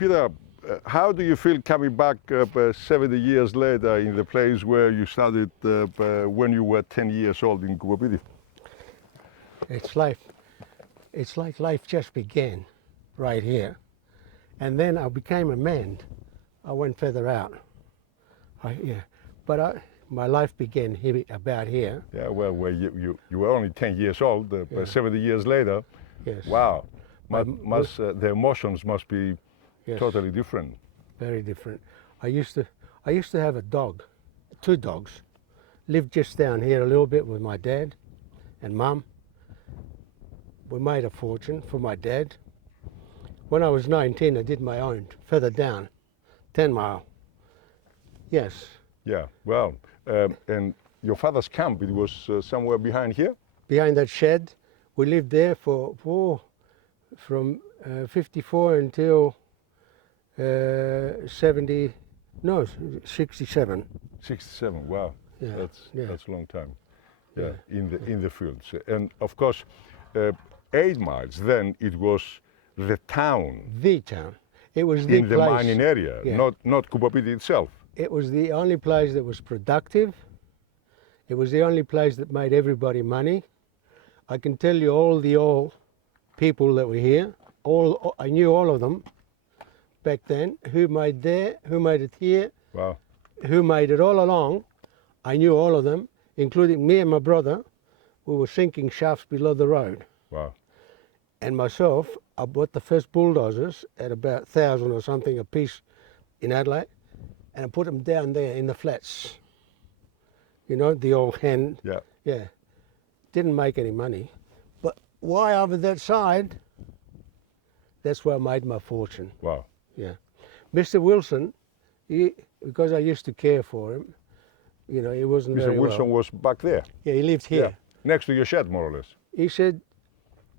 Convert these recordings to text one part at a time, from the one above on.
Peter, how do you feel coming back 70 years later in the place where you started when you were 10 years old in Coober Pedy? It's life. It's like life just began right here. And then I became a man. I went further out. My life began here, about here. Yeah, well, you were only 10 years old, but 70 years later, Yes. wow, the emotions must be Yes. totally different. Very different. I used to have a dog, 2 dogs, lived just down here a little bit with my dad and mum. We made a fortune for my dad. When I was 19, I did my own, further down, 10 Mile. Yes. Yeah, well, and your father's camp, it was somewhere behind here? Behind that shed. We lived there from 54 until 67. 67, wow, Yeah, that's a long time. Yeah, in the fields. And of course, 8 miles, then it was the town. The town. It was the in the place. mining area, Yeah. not Coober Pedy itself. It was the only place that was productive. It was the only place that made everybody money. I can tell you all the old people that were here, I knew all of them back then, who made there, who made it here, Wow. who made it all along. I knew all of them, including me and my brother. We were sinking shafts below the road. Wow. And myself, I bought the first bulldozers at about 1,000 or something a piece in Adelaide, and I put them down there in the flats. You know, the old hand. Yeah. Yeah. Didn't make any money. But why over that side, that's where I made my fortune. Wow. Yeah. Mr. Wilson, because I used to care for him, you know, he wasn't Mr. very Wilson well. was back there. Yeah, he lived here. Yeah. Next to your shed, more or less. He said,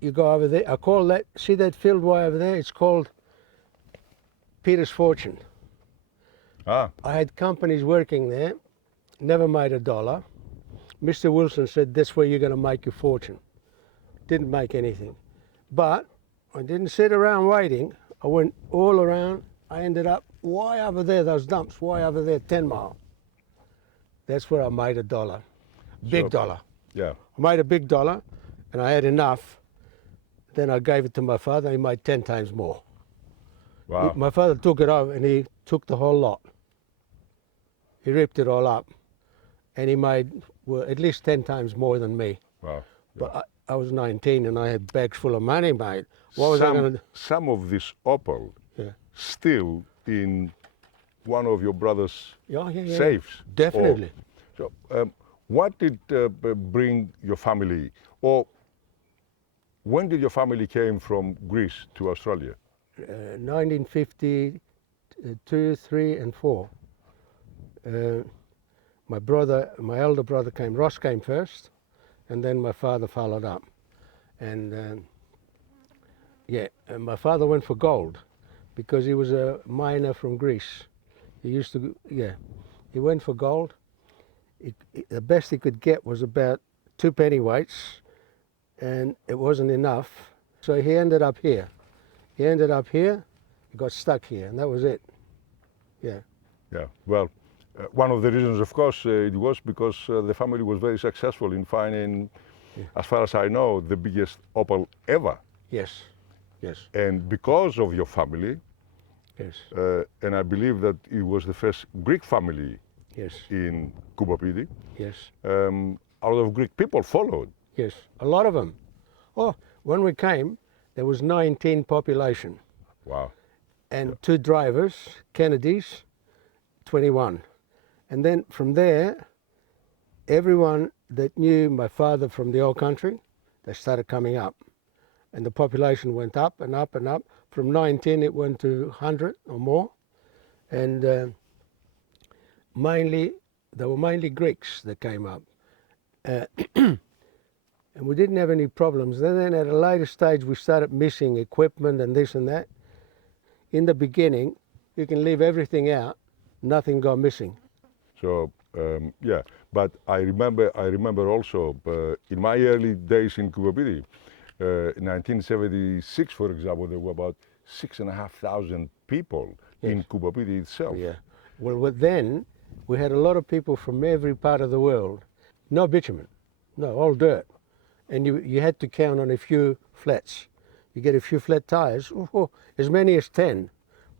you go over there. I call that, see that field way over there? It's called Peter's Fortune. Ah. I had companies working there, never made $1. Mr. Wilson said, that's where you're going to make your fortune. Didn't make anything. But I didn't sit around waiting. I went all around. I ended up, why over there, those dumps? Why over there, 10 Mile? That's where I made $1. Big dollar. Yeah. I made a big $1, and I had enough. Then I gave it to my father. He made 10 times more. Wow. My father took it over, and he took the whole lot. He ripped it all up, and he made at least 10 times more than me. Wow. But I was 19, and I had bags full of money, mate. What was I going to do? Some of this opal still in one of your brother's safes. Definitely. What did bring your family, or when did your family came from Greece to Australia? 1952, 3 and 4. My elder brother came, Ross came first, and then my father followed up. And and my father went for gold because he was a miner from Greece. He used to, he went for gold. The best he could get was about 2 pennyweights, and it wasn't enough. So he ended up here. He got stuck here, and that was it. Yeah. Yeah, well, one of the reasons, of course, it was because the family was very successful in finding, as far as I know, the biggest opal ever. Yes, yes. And because of your family, yes, and I believe that it was the first Greek family in Coober Pedy, a lot of Greek people followed. Yes, a lot of them. Oh, when we came, there was 19 population. Wow. And 2 drivers, Kennedys, 21. And then from there, everyone that knew my father from the old country, they started coming up. And the population went up and up and up. From 19, it went to 100 or more. And there were mainly Greeks that came up. And we didn't have any problems. Then at a later stage, we started missing equipment and this and that. In the beginning, you can leave everything out, nothing got missing. So, yeah, but I remember also in my early days in Coober Pedy, in 1976, for example, there were about 6,500 people in Coober itself. Yeah. Well, then we had a lot of people from every part of the world. No bitumen, no, all dirt. And you had to count on a few flats. You get a few flat tires, as many as 10,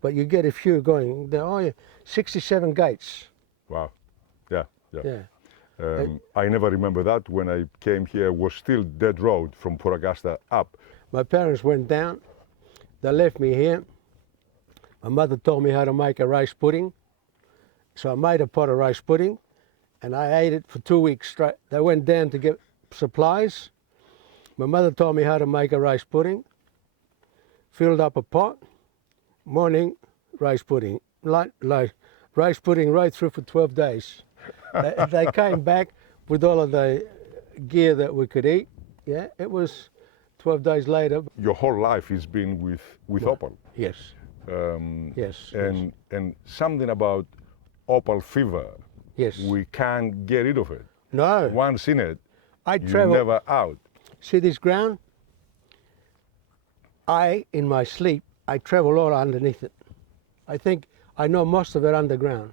but you get a few going. Oh, yeah, 67 gates. Wow. Yeah. Yeah. I never remember that. When I came here, was still dead road from Poragasta up. My parents went down. They left me here. My mother told me how to make a rice pudding. So I made a pot of rice pudding and I ate it for 2 weeks straight. They went down to get supplies. My mother taught me how to make a rice pudding. Filled up a pot. Morning, rice pudding. Like rice pudding right through for 12 days. They came back with all of the gear that we could eat. Yeah, it was 12 days later. Your whole life has been with Opal. Yes. Yes. And something about Opal fever. Yes. We can't get rid of it. No. Once in it, I you're travel. never out. See this ground? In my sleep, I travel all underneath it. I think I know most of it underground.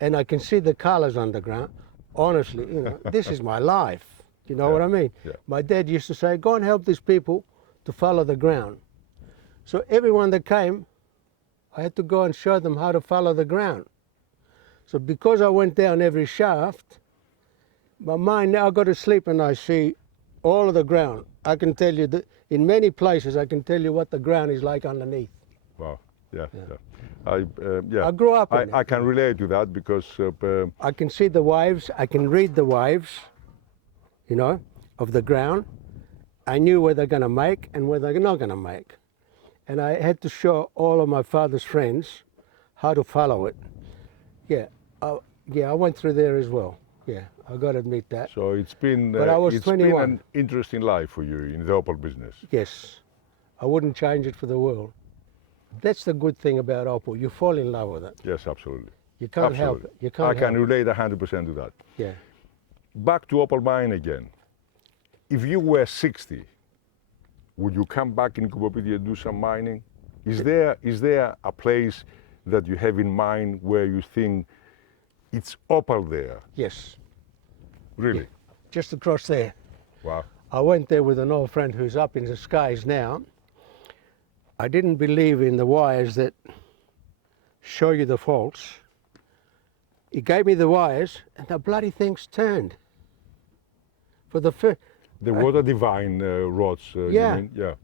And I can see the colors underground. Honestly, this is my life. You know what I mean? Yeah. My dad used to say, go and help these people to follow the ground. So everyone that came, I had to go and show them how to follow the ground. So because I went down every shaft, my mind now, I go to sleep and I see all of the ground. I can tell you that in many places, I can tell you what the ground is like underneath. Wow. Yeah. I grew up in it. I can relate to that because I can see the waves, I can read the waves, of the ground. I knew where they're going to make and where they're not going to make. And I had to show all of my father's friends how to follow it. I went through there as well. Yeah, I got to admit that. so it's been But I was it's 21. been an interesting life for you in the Opal business. Yes, I wouldn't change it for the world. That's the good thing about Opal. You fall in love with it. Yes, absolutely. You can't help it. You can't I can help relate 100% to that. it. Yeah. Back to Opal Mine again. If you were 60, would you come back in Coober and do some mining? Is there a place that you have in mind where you think it's Opal there? Yes. Really? Just across there. Wow. I went there with an old friend who's up in the skies now. I didn't believe in the wires that show you the faults. He gave me the wires and the bloody things turned. For the first, The Water Divine rods, you Yeah. mean? Yeah.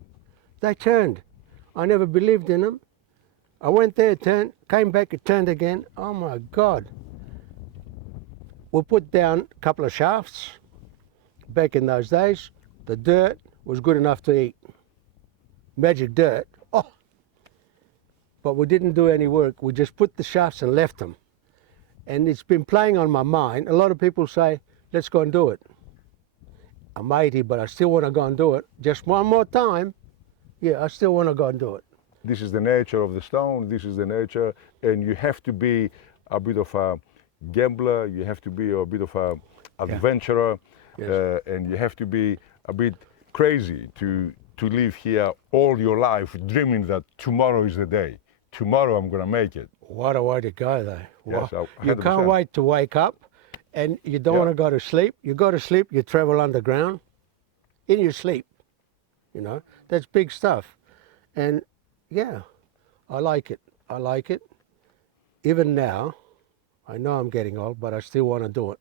they turned. I never believed in them. I went there, it turned, came back, it turned again. Oh my God. We put down a couple of shafts. Back in those days, the dirt was good enough to eat. Magic dirt. Oh. But we didn't do any work. We just put the shafts and left them. And it's been playing on my mind. A lot of people say, let's go and do it. I'm 80, but I still want to go and do it. Just one more time. Yeah, I still want to go and do it. This is the nature of the stone, this is the nature, and you have to be a bit of a gambler, you have to be a bit of a adventurer, Yes. and you have to be a bit crazy to live here all your life dreaming that tomorrow is the day. Tomorrow I'm going to make it. What a way to go, though. Yes, Wow. You 100%. can't wait to wake up, and you don't want to go to sleep. You go to sleep, you travel underground in your sleep. That's big stuff. And yeah, I like it. I like it. Even now, I know I'm getting old, but I still want to do it.